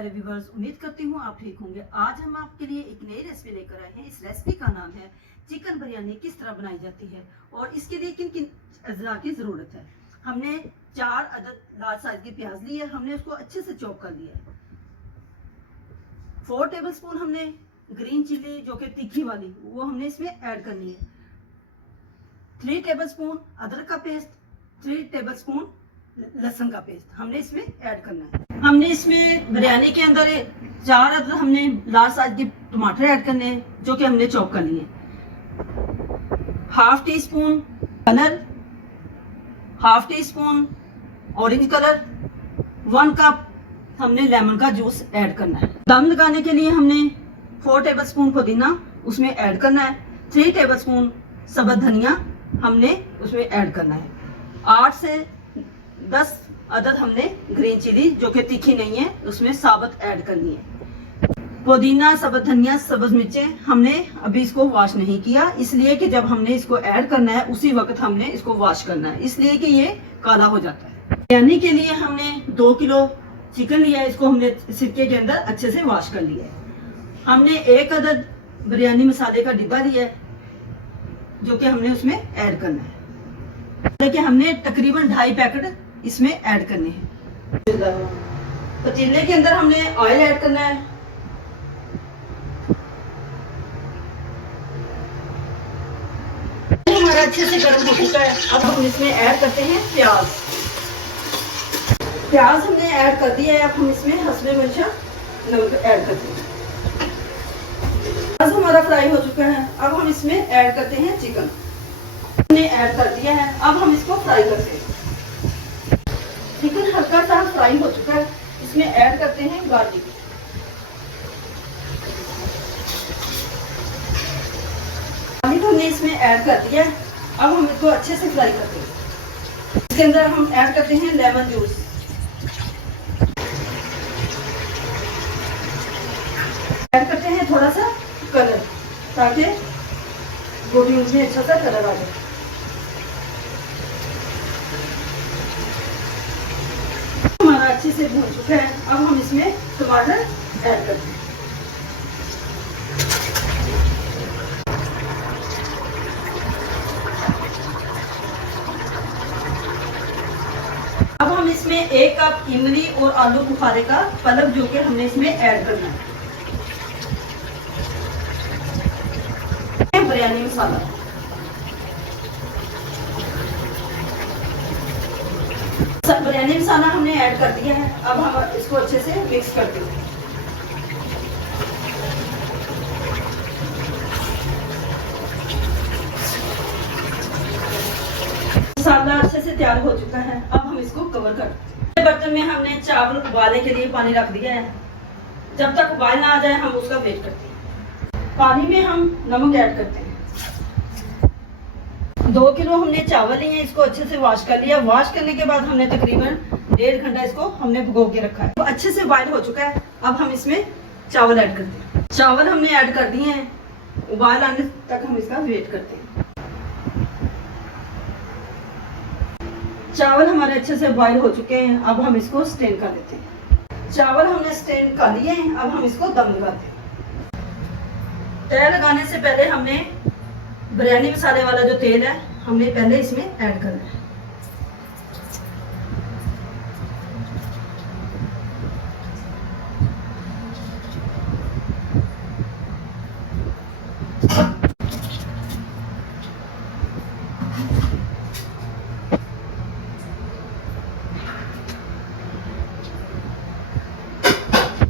प्यारे व्यूवर्स, उम्मीद करती हूँ आप ठीक होंगे। आज हम आपके लिए एक नई रेसिपी लेकर आए हैं। इस रेसिपी का नाम है चिकन बिरयानी किस तरह बनाई जाती है और इसके लिए किन किन अज्जा की ज़रूरत है। हमने 4 अदद लार्ज साइज की प्याज ली है, हमने उसको अच्छे से चॉप कर लिया है। 4 टेबलस्पून हमने ग्रीन चिली जो कि तीखी वाली वो हमने इसमें ऐड करनी है। 3 टेबलस्पून अदरक का पेस्ट, 3 टेबलस्पून लहसुन का पेस्ट हमने इसमें ऐड करना है। हमने इसमें बिरयानी के अंदर 4 अदद हमने लार्ज साइज के टमाटर ऐड करने हैं जो कि हमने चॉप कर लिए। Half tea spoon colour, half tea spoon orange colour, 1 cup हमने लेमन का जूस ऐड करना है। दम लगाने के लिए हमने 4 टेबलस्पून पुदीना उसमें ऐड करना है। 3 टेबलस्पून सब्ज़ धनिया हमने उसमें ऐड करना है। 8 से 10 अदद हमने ग्रीन चिली जो कि तीखी नहीं है उसमें साबुत ऐड करनी है। पुदीना, सब्ज़ धनिया, सब्ज़ मिर्चें हमने अभी इसको वॉश नहीं किया, इसलिए कि जब हमने इसको ऐड करना है उसी वक्त हमने इसको वॉश करना है, इसलिए कि ये काला हो जाता है। बिरयानी के लिए हमने 2 किलो चिकन लिया है, इसको हमने सिरके के अंदर अच्छे से वॉश कर लिया है। हमने 1 अदद बिरयानी मसाले का डिब्बा लिया है जो कि हमने उसमें ऐड करना है। देखिए हमने तकरीबन 2.5 पैकेट इसमें ऐड करने हैं। पतीले के अंदर हमने ऑयल ऐड करना है। हमारा अच्छे से गर्म हो चुका है, अब हम इसमें ऐड करते हैं प्याज। प्याज हमने ऐड कर दिया है, अब हम इसमें हस्बे मिर्चा नमक ऐड करते हैं। प्याज हमारा फ्राई हो चुका है, अब हम इसमें ऐड करते हैं चिकन। हमने ऐड कर दिया है, अब हम इसको फ्राई करते हैं। चिकन हल्का सा फ्राई हो चुका है, इसमें ऐड करते हैं गार्लिक। गार्लिक हमने इसमें ऐड कर दिया है, अब हम इसको अच्छे से फ्राई करते हैं। इसके अंदर हम ऐड करते हैं लेमन जूस। ऐड करते हैं थोड़ा सा कलर ताकि गोभी में अच्छा सा कलर आ जाए। हमारा अच्छे से भून चुका है, अब हम इसमें टमाटर ऐड करते हैं। अब हम इसमें 1 कप इमली और आलू बुखारे का पल्प जो कि हमने इसमें ऐड करना है। बिरयानी मसाला, बिरयानी मसाला हमने ऐड कर दिया है, अब हम इसको अच्छे से मिक्स करते हैं। मसाला अच्छे से तैयार हो चुका है, अब हम इसको कवर करते हैं। बर्तन में हमने चावल उबालने के लिए पानी रख दिया है, जब तक उबाल ना आ जाए हम उसका वेट करते हैं। पानी में हम नमक ऐड करते हैं। 2 किलो हमने चावल लिए हैं, इसको अच्छे से वॉश कर लिया। वॉश करने के बाद हमने तकरीबन 1.5 घंटा इसको हमने भिगो के रखा है। तो अच्छे से बॉयल हो चुका है, अब हम इसमें चावल ऐड करते हैं। चावल हमने ऐड कर दिए हैं, उबाल आने तक हम इसका वेट करते हैं। चावल हमारे अच्छे से बॉयल हो चुके हैं, अब हम इसको स्टेन कर लेते हैं। चावल हमने स्टेन कर लिए हैं, अब हम इसको दम लगाते हैं। तेल लगाने से पहले हमने बिरयानी मसाले वाला जो तेल है हमने पहले इसमें ऐड करना है।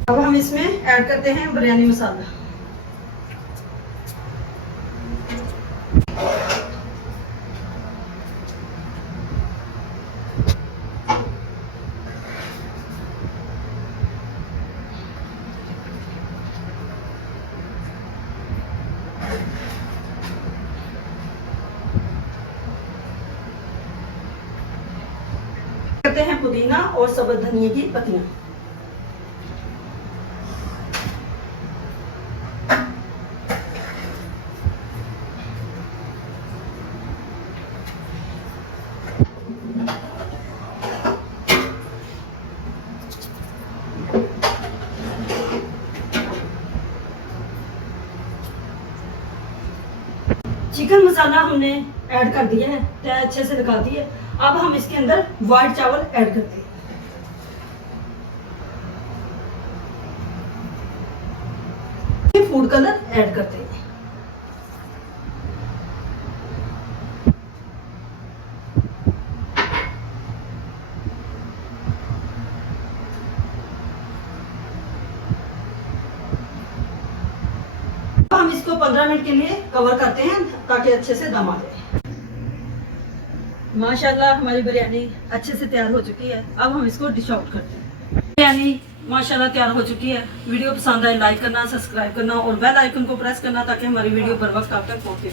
अब हम इसमें ऐड करते हैं बिरयानी मसाला। करते हैं पुदीना और सब्ज़ धनिया की पत्तियां। चिकन मसाला हमने ऐड कर दिया है, तय अच्छे से लगा दी है। अब हम इसके अंदर वाइट चावल ऐड करते हैं। फूड कलर ऐड करते हैं। हम इसको 15 मिनट के लिए कवर करते हैं ताकि अच्छे से दम आ जाए। माशाल्लाह हमारी बिरयानी अच्छे से तैयार हो चुकी है। अब हम इसको डिश आउट करते हैं। बिरयानी माशाल्लाह तैयार हो चुकी है। वीडियो पसंद आए लाइक करना, सब्सक्राइब करना और बेल आइकन को प्रेस करना ताकि हमारी वीडियो बर वक्त आप तक पहुंचे।